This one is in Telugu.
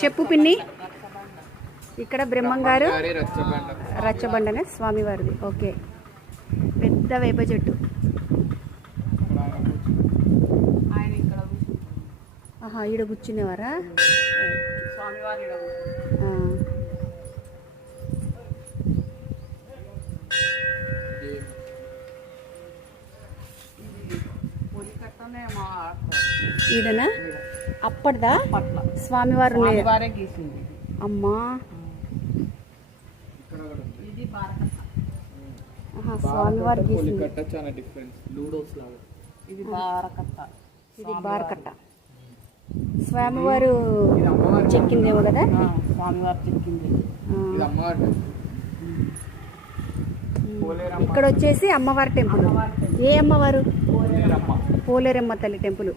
చెప్పు పిన్ని. ఇక్కడ బ్రహ్మంగారు రచ్చబండనే స్వామివారిది. ఓకే, పెద్ద వేప చెట్టు. ఆహా, ఈడ కూర్చునేవారా? ఈడనా? అప్పటిదా స్వామివారు అమ్మా. స్వామివారు ఇది బారకట్ట. స్వామివారు చెక్కిందేమో కదా. స్వామివారు చెక్కింది. ఇక్కడ వచ్చేసి అమ్మవారి టెంపుల్. ఏ అమ్మవారు? పోలేరమ్మ తల్లి టెంపుల్.